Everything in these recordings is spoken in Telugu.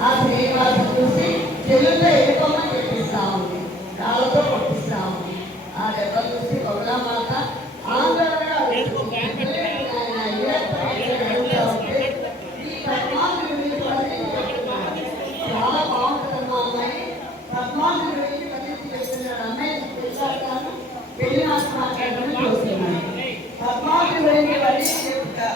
ఆ శ్రీనివాసం చూసి చెల్లుతో ఎడుకోమని చెప్పిస్తా ఉంది కాళ్ళతో కొట్టిస్తా ఉంది ఆ దెబ్బలు చూసి బహుళమాత ఆందోళనగా ఉంటుంది. ఆయన అయ్యప్ప అడుగుతా ఉంటే, ఈ పద్మావతి గురించి పదిహేను చెప్తున్నాడు. చాలా బాగుంటుందమ్మా అమ్మాయి పద్మావతి గురించి పదిహేను చెప్తున్నాడు అమ్మాయి తెలుసాను పెళ్ళి మాత్రం మాట్లాడడం చూస్తున్నాడు పద్మావతి గురించి పదిహేను చెప్తా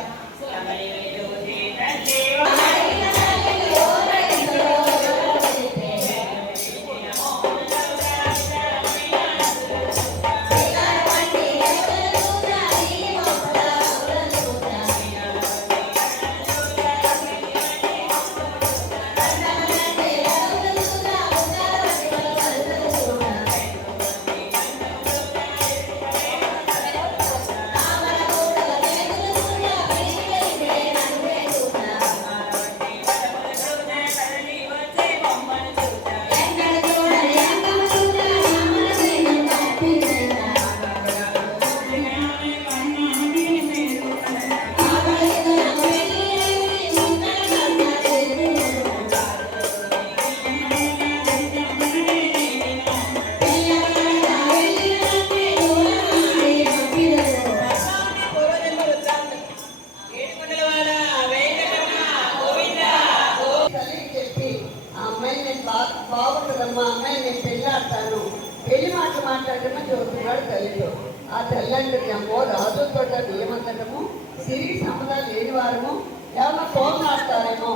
బా- బాగుంటుందమ్మా అమ్మాయి నేను పెళ్ళాడతాను. పెళ్ళి మాట మాట్లాడమని చూస్తున్నాడు తల్లితో. ఆ తల్లండ్రి అమ్మో రాజు తోట బియ్యమంతటము సిరి సంపద లేని వారము ఏమన్నా ఫోన్ ఆడతారేమో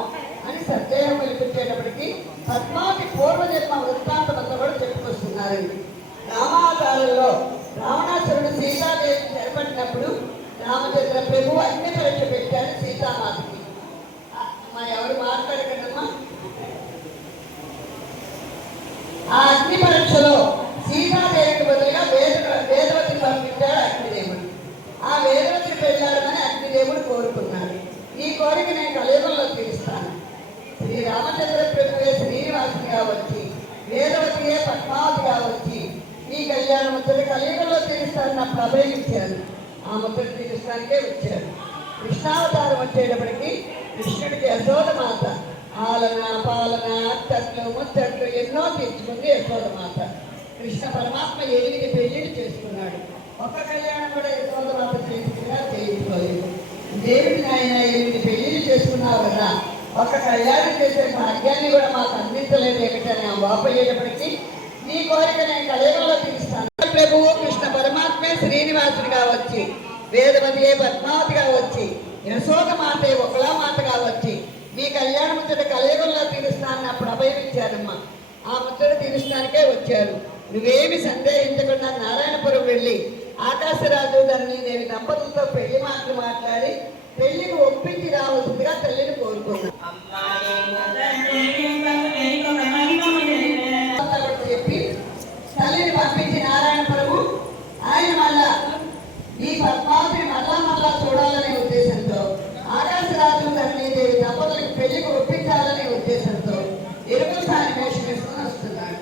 అని సందేహం వెలిపించేటప్పటికి పద్మావతి పూర్వజన్మ వృత్తాంతం అంతా కూడా చెప్పుకొస్తున్నారండి. రామావతారంలో రావణాసురుడు సీతాదేవి చెరపట్టినప్పుడు రామచంద్ర ప్రభు అగ్ని పరీక్ష పెట్టారు సీతామాతకి. మా ఎవరు మాట్లాడకండమ్మా? ఆ అగ్ని పరీక్షలో సీతాదేవికి బదులుగా వేద వేదవతిని పంపించాడు అగ్నిదేవుడు. ఆ వేదవతిని పెళ్ళాడమని అగ్నిదేవుడు కోరుకున్నాడు. ఈ కోరిక నేను కలియుగంలో తీరుస్తాను. శ్రీ రామచంద్ర ప్రభువే శ్రీనివాసునిగా వచ్చి వేదవతియే పద్మావతిగా వచ్చి ఈ కళ్యాణ ముద్రని కలియుగంలో తీరుస్తానని నా ప్రభయించాను ఆ ముద్ర తీరుస్తానికే వచ్చాడు. కృష్ణావతారం వచ్చేటప్పటికి కృష్ణుడికి యశోదమాత ఆలన పాలన అత్తట్లు ముచ్చట్లు ఎన్నో తీర్చుకుంది యశోదమాత కృష్ణ పరమాత్మ ఎనిమిది పెళ్ళిళ్ళు చేసుకున్నాడు? ఒక్క కళ్యాణం కూడా యశోదమాత చేసుకున్నా చేయించుకోలేదు. దేవుడిని ఆయన ఎనిమిది పెళ్ళిళ్ళు చేసుకున్నావు కదా? ఒక్క కళ్యాణం చేసే భాగ్యాన్ని కూడా మాకు అందించలేదు ఏమిటని ఆ వాపయ్యేటప్పటికీ నీ కోరిక నేను కలియుగంలో తీరుస్తాను. ప్రభువు కృష్ణ పరమాత్మే శ్రీనివాసుడిగా వచ్చి వేదవతియే పద్మావతిగా వచ్చి యశోద మాతే ఒకలా మాతగా వచ్చి మీ కళ్యాణ ముచ్చట కలియుగంలో తీరుస్తానని అప్పుడు అభయమిచ్చారమ్మా. ఆ ముచ్చట తీరుస్తానికే వచ్చారు. నువ్వేమి సందేహించకుండా నారాయణపురం వెళ్ళి ఆకాశరాజు ధరణీదేవి దంపతులతో పెళ్ళి మాటలు మాట్లాడి పెళ్ళికి ఒప్పించి రావాల్సిందిగా తల్లిని కోరుకున్నాను కూడా చెప్పి తల్లిని పంపించి నారాయణపురము. ఆయన మళ్ళా ఈ పద్మావతిని మళ్ళా మళ్ళా చూడాలని ఆకాశరాజు ధరణీదేవి దంపతులకు పెళ్ళికి ఒప్పించాలనే ఉద్దేశంతో ఇరుకల స్థాని వేషం వేసుకుని వస్తున్నాడు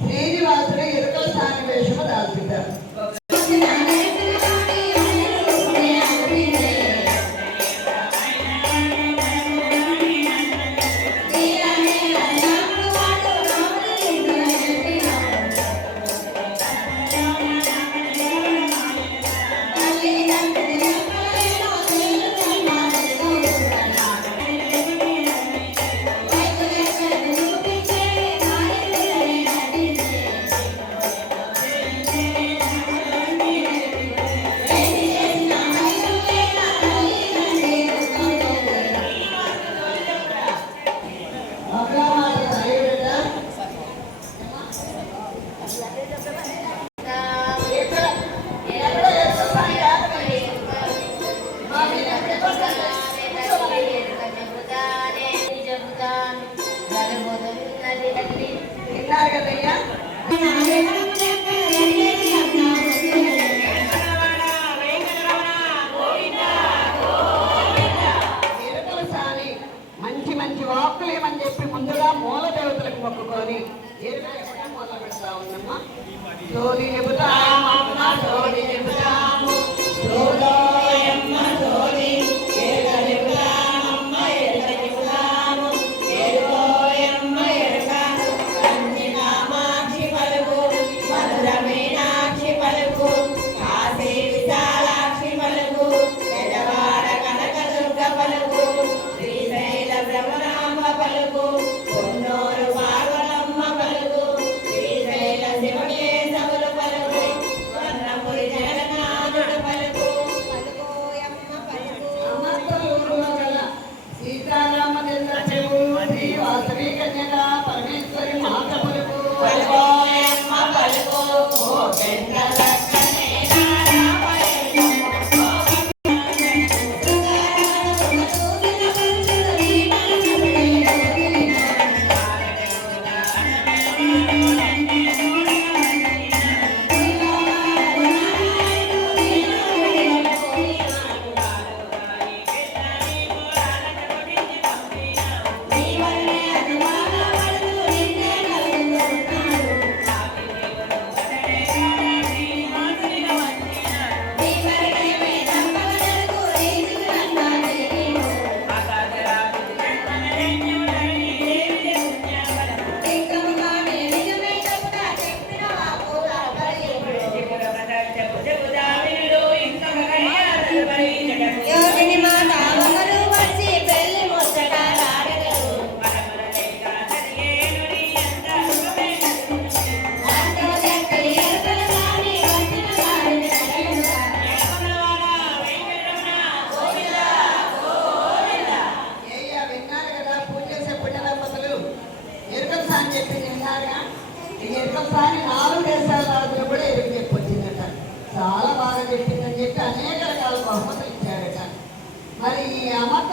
శ్రీనివాసుడు ఇరుకల స్థాని వేషము దాల్చుతారు.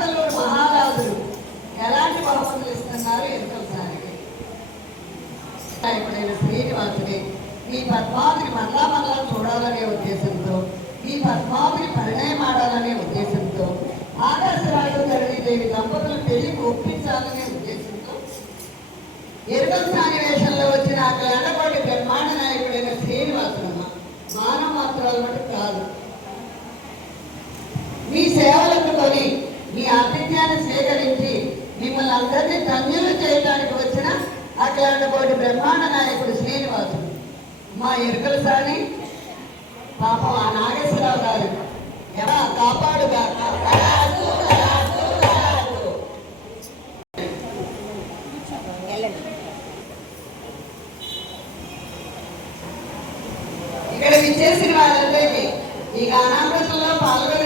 ఈ మహారాజులు ఎలాంటి బహుమతులు ఇస్తున్నారు ఎరుకల సానికి శ్రీనివాసుని ఈ పద్మావతిని మరలా మరలా చూడాలనే ఉద్దేశంతో ఈ పద్మావతిని పరిణయం ఆడాలనే ఉద్దేశంతో ఆకాశరాజు దేవి దంపతులు పెళ్ళి ఒప్పించాలనే ఉద్దేశంతో ఎరుగల స్నాని వేషంలో వచ్చిన ఆ గండపాటి బ్రహ్మాండ నాయకుడైన శ్రీనివాసులమ్మ మానవ మాత్రాలు మటు కాదు మీ సేవలకు కొని మీ ఆతిథ్యాన్ని స్వీకరించి మిమ్మల్ని అందరినీ ధన్యులు చేయడానికి వచ్చిన అఖిలాండకోటి బ్రహ్మాండ నాయకుడు శ్రీనివాసుడు. మా ఎరుకల సాని పాపం ఆ నాగేశ్వరరావు గారు. ఎలా కాపాడుగా ఇక్కడ విచ్చేసిన వారందరికీ ఈ గానామృతంలో పాల్గొన్న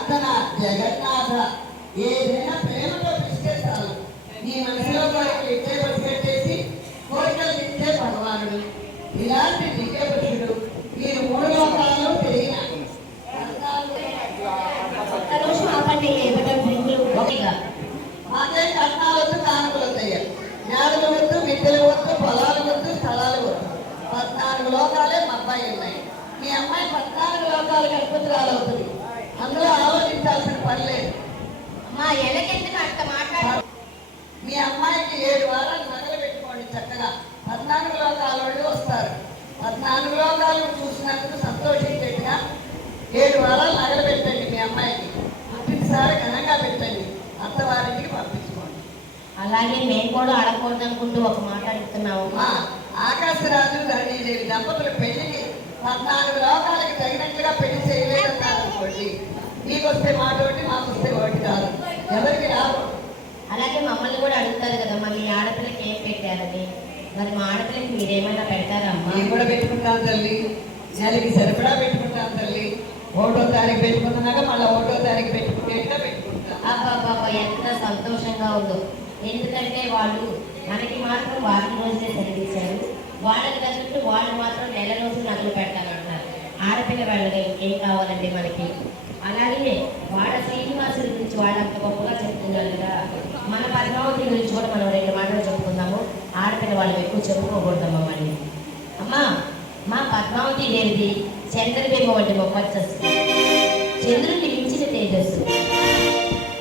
జనార్దన జగన్నాథ ఏదైనా ప్రేమతో పిలిస్తే చాలు నీ మనసులో కోరికలు ఇచ్చే పసిగట్టేసి కోరికలు ఇచ్చే భగవానుడు. ఇలాంటి దివ్య పురుషుడు మీరు మూడు లోకాల్లో ఒకటిగా. మాకే కట్నాలు వద్దు కానుకలు వద్దయ్య నేలలు వద్దు మిద్దెలు వద్దు పొలాలు వద్దు స్థలాలు వద్దు. పద్నాలుగు లోకాలే మా అబ్బాయి ఉన్నాయి. మీ అమ్మాయి పద్నాలుగు లోకాలు గణపతురాలవుతుంది అందులో ఆలోచించాల్సిన పని లేదు. ఎలకెందుకు అంత మాట్లాడు మీ అమ్మాయికి ఏడు వారాలు నగలు పెట్టుకోండి చక్కగా. పద్నాలుగు లోకాల వస్తారు. పద్నాలుగు లోకాలు చూసినందుకు సంతోషించేట్టుగా ఏడు వారాలు నగలు పెట్టండి మీ అమ్మాయికి. ప్రతిసారి ఘనంగా పెట్టండి. అత్తవారింటికి పంపించుకోండి. అలాగే మేము కూడా ఆడకూడదు అనుకుంటూ ఒక మాట అడుగుతున్నాము. మా ఆకాశరాజు ధరణీదేవి దంపతుల పెళ్ళికి పద్నాలుగు లోకాలకి తగినట్టుగా పెళ్ళి చేయలేదన్నారు అనుకోండి మీకు వస్తే మాట ఒకటి మాకు వస్తే ఒకటి కాదు. ఎవరికి రాదు. అలాగే మమ్మల్ని కూడా అడుగుతారు కదమ్మా మీ ఆడపిల్లకి ఏం పెట్టారని. మరి మా ఆడపిల్లకి మీరేమైనా పెడతారా అమ్మా? మేము కూడా పెట్టుకుంటాం తల్లి. నెలకి సరిపడా పెట్టుకుంటాం తల్లి. ఒకటో తారీఖు పెట్టుకున్నాక మళ్ళీ ఒకటో తారీఖు పెట్టుకుంటాం అబ్బాబాబా ఎంత సంతోషంగా ఉందో. ఎందుకంటే వాళ్ళు మనకి మాత్రం వారం రోజులే సెలవిచ్చారు వాళ్ళకి తగ్గట్టు వాళ్ళు మాత్రం నెల రోజులు నగలు పెడతానంటున్నారు ఆడపిల్ల వాళ్ళకి ఏం కావాలండి మనకి? అలాగే వాళ్ళ శ్రీనివాసుడి గురించి వాళ్ళు అంత గొప్పగా చెప్తున్నారు కదా. మన పద్మావతి గురించి కూడా మనం రెండు మాటలు చెప్పుకుందాము. ఆడపిల్ల వాళ్ళం వాళ్ళు ఎక్కువ చెప్పుకోకూడదమ్మా మళ్ళీ అమ్మా మా పద్మావతి దేవిది చంద్రబింబం వంటి మొక్కచ్చస్సు చంద్రుడిని మించిన తేజస్సు.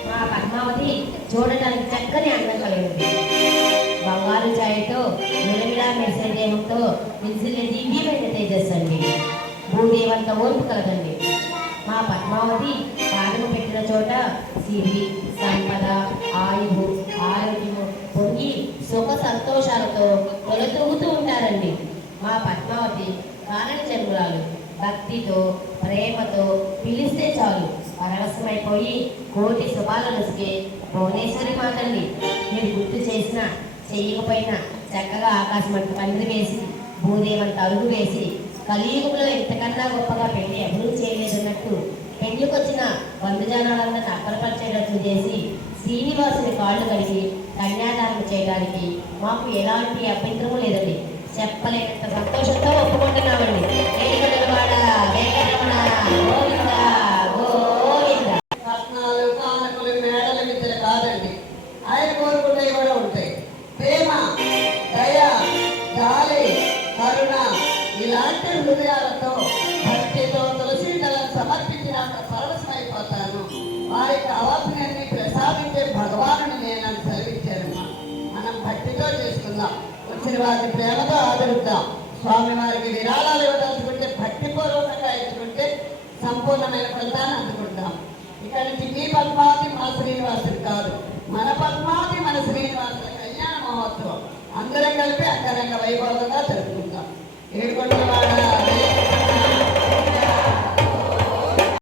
మా పద్మావతి చూడటానికి చక్కని అందం కలిగింది. బంగారు ఛాయతో మిలమిలా మెరిసిన దేహంతో మిలిసిన దివ్యమైన తేజస్సు అండి. భూదేవంత ఓర్పు కలదండి. మా పద్మావతి పాదము పెట్టిన చోట సిరి సంపద ఆయువు ఆరోగ్యము పొంగి సుఖ సంతోషాలతో కొలతూగుతూ ఉంటారండి. మా పద్మావతి కారణ జన్మురాలు. భక్తితో ప్రేమతో పిలిస్తే చాలు. పరవశమైపోయి కోటి శుభాలనుసుకే భువనేశ్వరి మాతండి. మీరు గుర్తు చేసిన చేయకపోయినా చక్కగా ఆకాశం అంటూ పందిరి వేసి భూదేవంత అరుగు వేసి కలియుగంలో ఇంతకన్నా గొప్పగా పెళ్ళి ఎవరూ చేయలేదన్నట్టు పెళ్ళికొచ్చిన బంధుజనాలందరినీ అప్పలపరిచేటట్లు చేసి శ్రీనివాసుని కాళ్ళు కలిగి కన్యాదానం చేయడానికి మాకు ఎలాంటి అభ్యంతరము లేదండి. చెప్పలేనంత సంతోషంతో ఒప్పుకుంటున్నామండి. వేడుకలవాడ వెంకటరమణ మనం భక్తితో చేసుకుందాం వచ్చిన వారికి ప్రేమతో ఆదరిద్దాం. స్వామి వారికి విరాళాలు ఇవ్వదలుచుకుంటే భక్తిపూర్వకంగా ఇచ్చుకుంటే సంపూర్ణమైన ఫలితాన్ని అందుకుంటాం. ఇక్కడ నుంచి మీ పద్మావతి మా శ్రీనివాసుడు కాదు. మన పద్మావతి మన శ్రీనివాసుల కళ్యాణ మహోత్సవం. అందరం కలిపి అంగరంగ వైభవంగా జరుపుకుంటాం. ఏడుకొండల